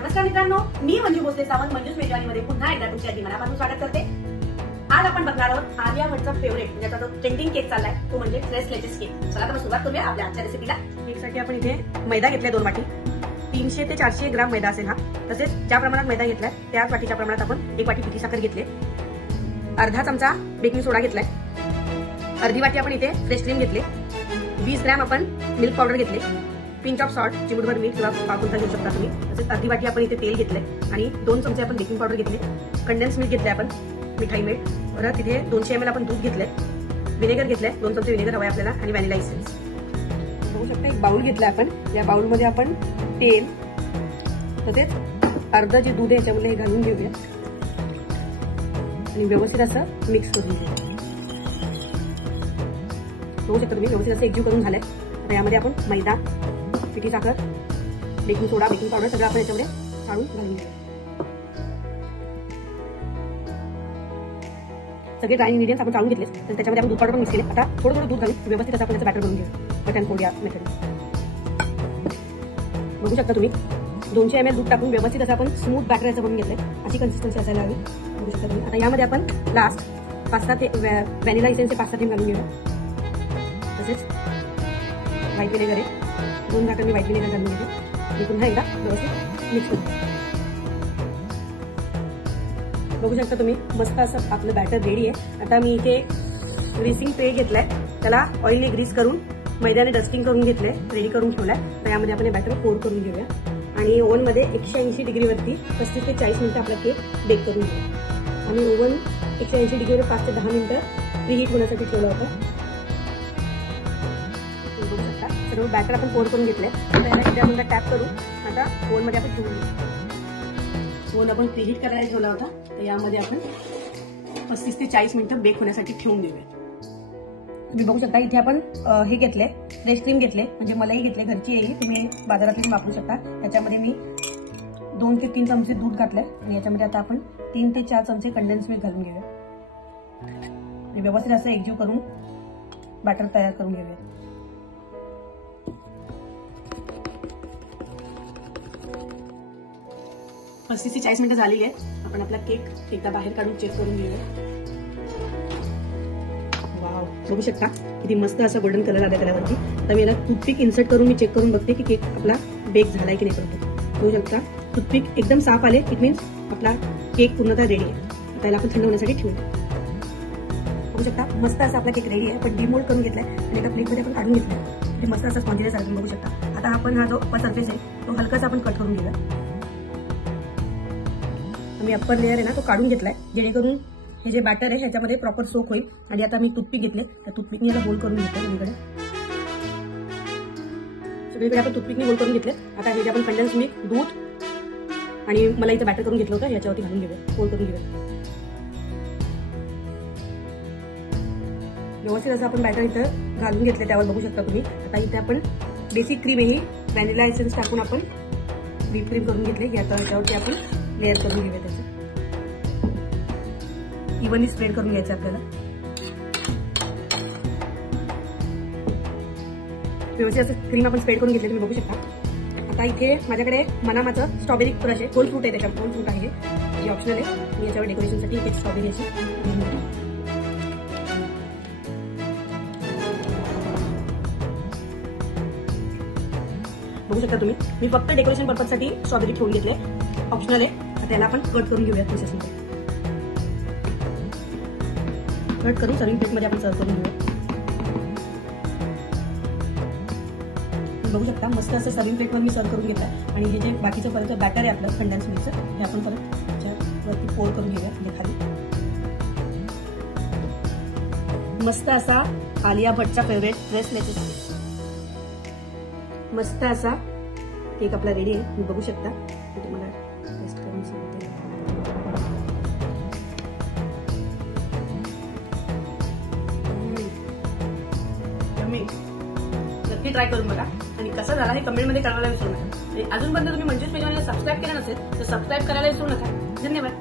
नमस्कार मित्रांनो, मी मंजू भोसले सावंत मंजूस मेजवानीमध्ये पुन्हा एकदा तुमच्या अगदी मनापासून स्वागत करते। आज आपण बघणार आहोत आलिया भट्टचा फेवरेट ज्याचा तो ट्रेंडिंग केक चाललाय तो म्हणजे फ्रेश लेटेस्ट केक। चला तर सुरुवात करूया आपल्या आजच्या रेसिपीला। केकसाठी आपण इथे मैदा घेतलाय 2 वाटी, 300 ते 400 ग्राम मैदा असेल हा। तसेच ज्या प्रमाणात मैदा घेतलाय त्याच वाटीच्या प्रमाणात आपण 1 वाटी पिठी साखर घेतली, अर्धा चमचा बेकिंग सोडा घेतलाय, अर्धी वाटी आपण इथे फ्रेश क्रीम घेतली, 20 ग्राम आपण मिल्क पावडर घेतले, पिंच ऑफ सॉल्ट चिमूटभर मीठ किंवा पाव चमचा घेऊ शकता तुम्ही। तसेच अर्धी वाटी आपण इथे तेल घेतलंय आणि 2 चमचे आपण बेकिंग पावडर घेतले, कंडेन्स मिल्क घेतले आपण मिठाई मीठ, परत इथे 200 ml आपण दूध घेतलंय, विनेगर घेतलंय 2 चमचे विनेगर हवंय आपल्याला आणि व्हॅनिला एसेन्स। बघू शकता एक बाउल घेतलाय आपण, या बाउल मध्ये आपण तेल तसेच अर्ध जे दूध आहे याच्यामध्ये घालून घेऊया आणि व्यवस्थित असं मिक्स करून घेऊया। बघू शकता तुम्ही व्यवस्थित असं एकजीव करून झालंय। आता यामध्ये आपण मैदा, पिठी साखर, बेकिंग सोडा, बेकिंग पावडर सगळं आपण याच्यामध्ये चाळून घालून घेऊया। सगळे ड्राय इंग्रेडियंट्स आपण चाळून घेतले तर त्याच्यामध्ये आपण दूध पावडर पण मिक्स केले। आता थोडं थोडं दूध घालून व्यवस्थित असं आपण त्याचं बॅटर बनवून घेऊया बट अँड फोल्ड या मेथड। बघू शकता तुम्ही 200 ml दूध टाकून व्यवस्थित असं आपण स्मूथ बॅटर याचं बनवून घेतलंय, अशी कन्सिस्टन्सी असायला हवी। बघू शकता तुम्ही। आता यामध्ये आपण लास्ट 5-6 व्हॅनिला एसेन्सचे 5-6 थेंब घालून घेऊया। तसेच व्हाईट विनेगर आहे 2 झाकण मी व्हाईट विनेगर घालून घेते आणि पुन्हा एकदा व्यवस्थित मिक्स करून। बघू शकता तुम्ही मस्त असं आपलं बॅटर रेडी आहे। आता मी इथे ग्रीसिंग ट्रे घेतलाय, त्याला ऑइलने ग्रीस करून मैद्याने डस्टिंग करून घेतलंय, रेडी करून ठेवलाय। तर यामध्ये आपण हे बॅटर पोर करून घेऊया आणि ओव्हन मध्ये 180 डिग्रीवरती 35 ते 40 मिनिटं आपला केक बेक करून घेऊया। आणि ओव्हन 180 डिग्रीवर 5 ते 10 मिनिटं प्रीहीट होण्यासाठी ठेवला होता। बघू शकता सर्व बॅटर आपण पोर करून घेतलंय। आता याला एकदा आपण टॅप करू, आता ओव्हन मध्ये आपण ठेवून घेऊ। ओव्हन आपण प्रीहीट करायला ठेवला होता, तर यामध्ये आपण 35 ते 40 मिनिटं बेक होण्यासाठी ठेवून देऊया। तुम्ही बघू शकता इथे आपण हे घेतले, फ्रेश क्रीम घेतले म्हणजे मलाई घेतले, घरची आहे तुम्ही बाजारातून वापरू शकता। त्याच्यामध्ये मी 2 ते 3 चमचे दूध घातले आणि याच्यामध्ये आता आपण 3 ते 4 चमचे कंडेन्स मिल्क घालून घेऊया आणि व्यवस्थित असं एकजीव करून बॅटर तयार करून घेऊया। 35 ते 40 मिनिटं झालेली आहे। आपण आपला केक एकदा बाहेर काढून चेक करून घेऊया। वाव, बघू शकता किती मस्त असा गोल्डन कलर आला त्याच्यावरती। आता मी याला टूथपिक इन्सर्ट करून मी चेक करून बघते की केक आपला बेक झालाय की नाही करतो। बघू शकता टूथपिक एकदम साफ आले, इट मीन्स आपला केक पूर्णतः रेडी आहे। आता याला आपण थंड होण्यासाठी ठेवू। बघू शकता मस्त असा आपला केक रेडी आहे, पण डिमोल्ड करून घेतलाय आणि एका प्लेटमध्ये आपण काढून घेतलाय। मस्त असा स्पॉन्जीनेस आहे तुम्ही बघू शकता। आता आपण हा जो अप्पर सरफेस आहे तो हलकासा आपण कट करून घेऊया। मी अप्पर लेअर आहे ना तो काढून घेतलाय जेणेकरून हे जे बॅटर आहे ह्याच्यामध्ये प्रॉपर सोक होईल। आणि आता मी टूथपिक घेतले, त्या टूथपिकने याला होल करून घेतलं सगळीकडे आपण टूथपिकने होल करून घेतले। आता हे जे आपण कंडेन्स मिल्क, दूध आणि मलाईचं बॅटर करून घेतलं होतं याच्यावरती घालून घेऊया, होल करून घेऊया। व्यवस्थित असं आपण बॅटर इथं घालून घेतले, त्यावर बघू शकता तुम्ही। आता इथे आपण बेसिक क्रीम आहे ही व्हॅनिला एसेन्स टाकून आपण व्हीप क्रीम करून घेतली, याच्यावरती आपण लेअर करून घेऊया। त्याचं इव्हनली स्प्रेड करून घ्यायचं आपल्याला। व्यवस्थित असं क्रीम आपण स्प्रेड करून घेतले तुम्ही बघू शकता। आता इथे माझ्याकडे मनामाचं स्ट्रॉबेरी क्रश आहे, होल फ्रूट आहे, त्याच्यात होल फ्रूट आहे हे ऑप्शनल आहे। मी याच्यावर डेकोरेशनसाठी एक स्ट्रॉबेरी अशी बघू शकता तुम्ही। मी फक्त डेकोरेशन पर्पजसाठी स्ट्रॉबेरी ठेवून घेतले, ऑप्शनल आहे। त्याला आपण कट करून घेऊया प्रोसेसमध्ये, कट करून सर्विंग प्लेटमध्ये आपण सर्व करून घेऊया। बघू शकता मस्त असं सर्विंग प्लेटवर मी सर्व करून घेतलं आणि हे जे बाकीचं परत बॅटर आहे आपलं कंडेन्स मिल्कचं हे आपण परत त्याच्यावरती पोर करून घेऊया। म्हणजे खाली मस्त असा आलिया भट्टचा फेवरेट फ्रेश लेटेस्ट मस्त असा केक आपला रेडी आहे, तुम्ही बघू शकता। मी तुम्हाला टेस्ट करून सांगते। नक्की ट्राय करून बघा आणि कसा झाला हे कमेंटमध्ये कळवायला विसरू नका। आणि अजूनपर्यंत तुम्ही मंजूस मेजवानीला सबस्क्राईब केलं नसेल तर सबस्क्राईब करायला विसरू नका। धन्यवाद।